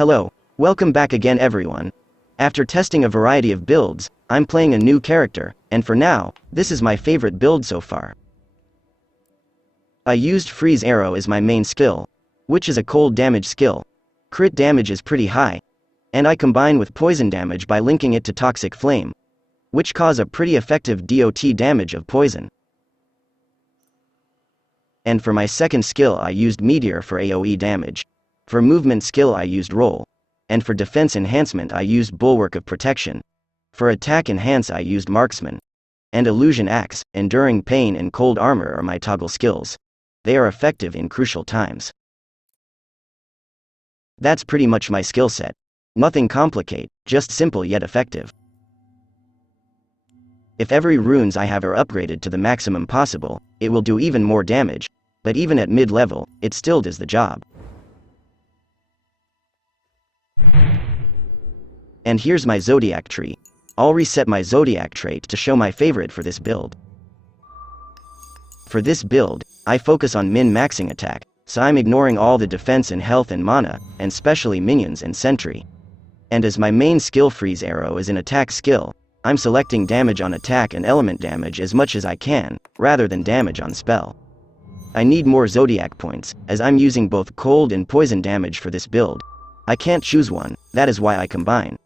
Hello, welcome back again everyone. After testing a variety of builds, I'm playing a new character, and for now, this is my favorite build so far. I used Freeze Arrow as my main skill, which is a cold damage skill. Crit damage is pretty high, and I combine with poison damage by linking it to Toxic Flame, which cause a pretty effective DOT damage of poison. And for my second skill I used Meteor for AoE damage. For movement skill I used Roll. And for defense enhancement I used Bulwark of Protection. For attack enhance I used Marksman. And Illusion Axe, Enduring Pain and Cold Armor are my toggle skills. They are effective in crucial times. That's pretty much my skill set. Nothing complicate, just simple yet effective. If every runes I have are upgraded to the maximum possible, it will do even more damage, but even at mid-level, it still does the job. And here's my Zodiac tree. I'll reset my Zodiac trait to show my favorite for this build. For this build, I focus on min-maxing attack, so I'm ignoring all the defense and health and mana, and specially minions and sentry. And as my main skill Freeze Arrow is an attack skill, I'm selecting damage on attack and element damage as much as I can, rather than damage on spell. I need more Zodiac points, as I'm using both cold and poison damage for this build. I can't choose one, that is why I combine.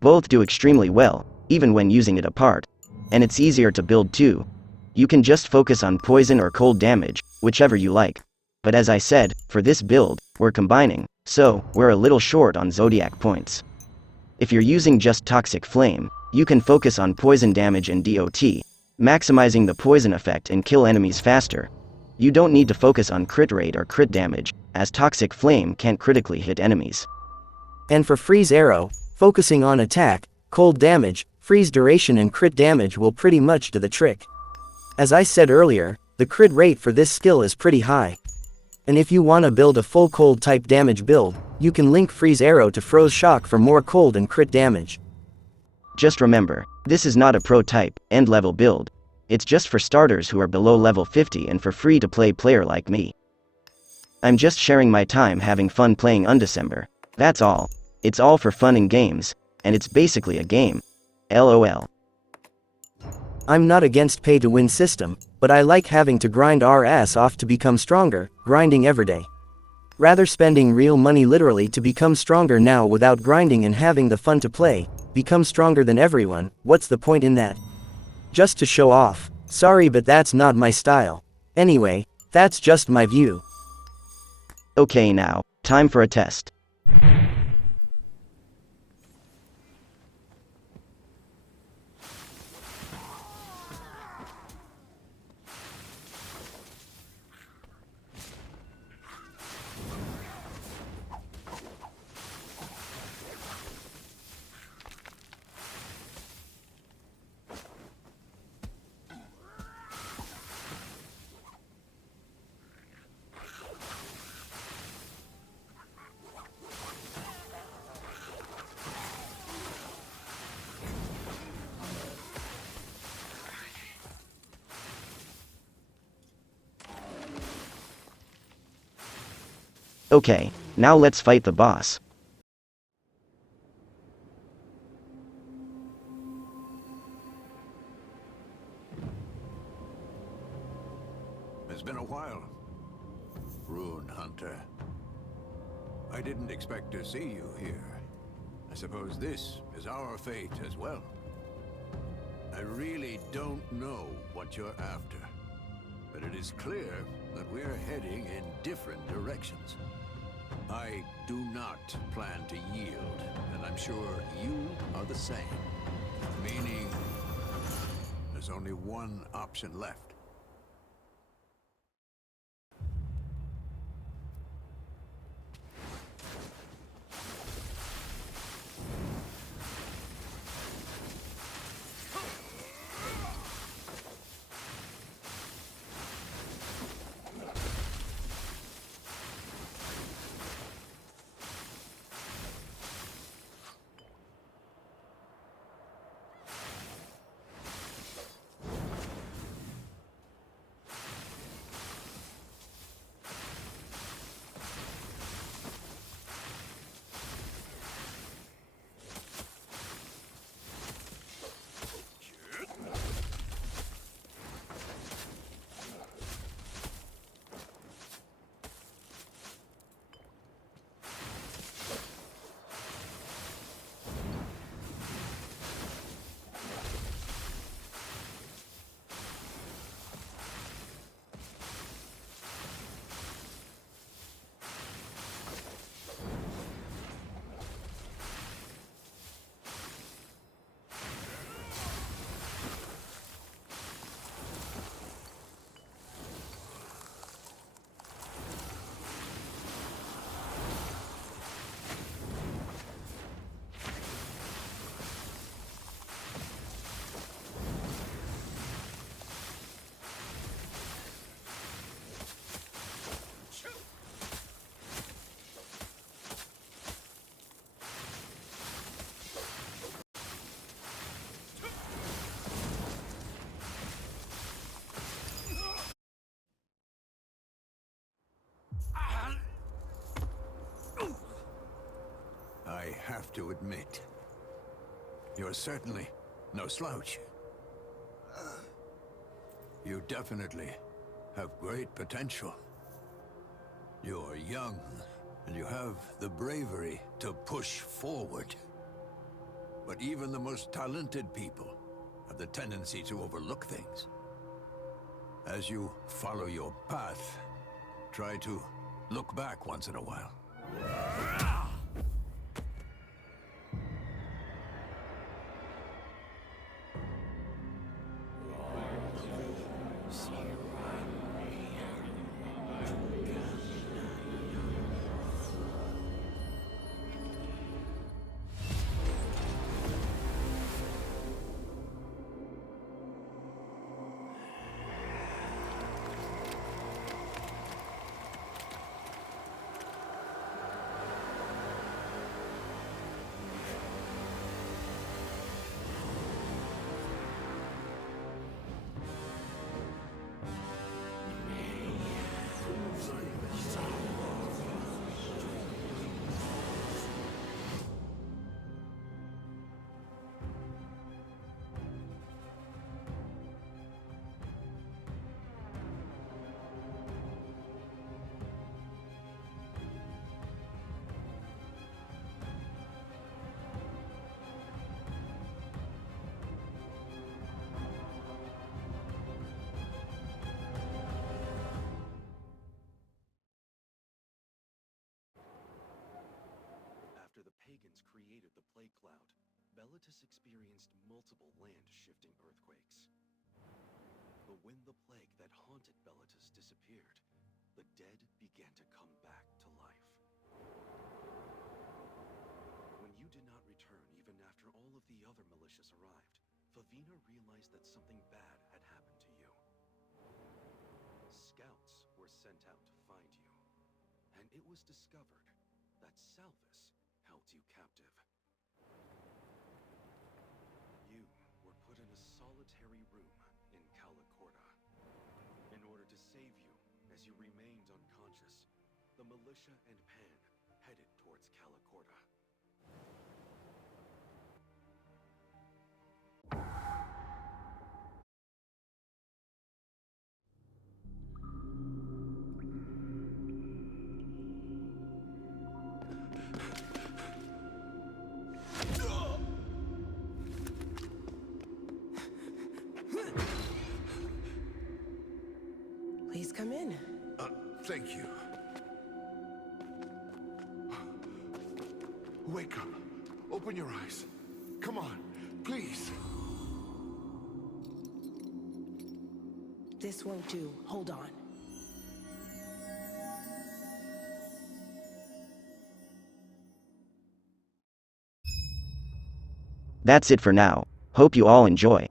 Both do extremely well, even when using it apart. And it's easier to build too. You can just focus on poison or cold damage, whichever you like. But as I said, for this build, we're combining, so we're a little short on Zodiac points. If you're using just Toxic Flame, you can focus on poison damage and DOT, maximizing the poison effect and kill enemies faster. You don't need to focus on crit rate or crit damage, as Toxic Flame can't critically hit enemies. And for Freeze Arrow, focusing on attack, cold damage, freeze duration and crit damage will pretty much do the trick. As I said earlier, the crit rate for this skill is pretty high. And if you want to build a full cold type damage build, you can link Freeze Arrow to Froze Shock for more cold and crit damage. Just remember, this is not a pro type, end level build. It's just for starters who are below level 50 and for free to play player like me. I'm just sharing my time having fun playing Undecember. That's all. It's all for fun and games, and it's basically a game. LOL. I'm not against pay to win system, but I like having to grind our ass off to become stronger, grinding every day. Rather spending real money literally to become stronger now without grinding and having the fun to play, become stronger than everyone, what's the point in that? Just to show off. Sorry but that's not my style. Anyway, that's just my view. Okay now, time for a test. Okay, now let's fight the boss. It's been a while, Rune Hunter. I didn't expect to see you here. I suppose this is our fate as well. I really don't know what you're after, but it is clear that we're heading in different directions. I do not plan to yield, and I'm sure you are the same. Meaning, there's only one option left. have to admit. You're certainly no slouch. You definitely have great potential. You're young, and you have the bravery to push forward. But even the most talented people have the tendency to overlook things. As you follow your path, try to look back once in a while. After the pagans created the plague cloud, Bellatus experienced multiple land-shifting earthquakes. But when the plague that haunted Bellatus disappeared, the dead began to come back to life. When you did not return even after all of the other militias arrived, Favina realized that something bad had happened to you. Scouts were sent out to find you, and it was discovered that Salvis held you captive. You were put in a solitary room in Calacorda. In order to save you, as you remained unconscious, the militia and Pan headed towards Calacorda. Please come in. Thank you. Wake up. Open your eyes. Come on, please. This won't do. Hold on. That's it for now. Hope you all enjoy.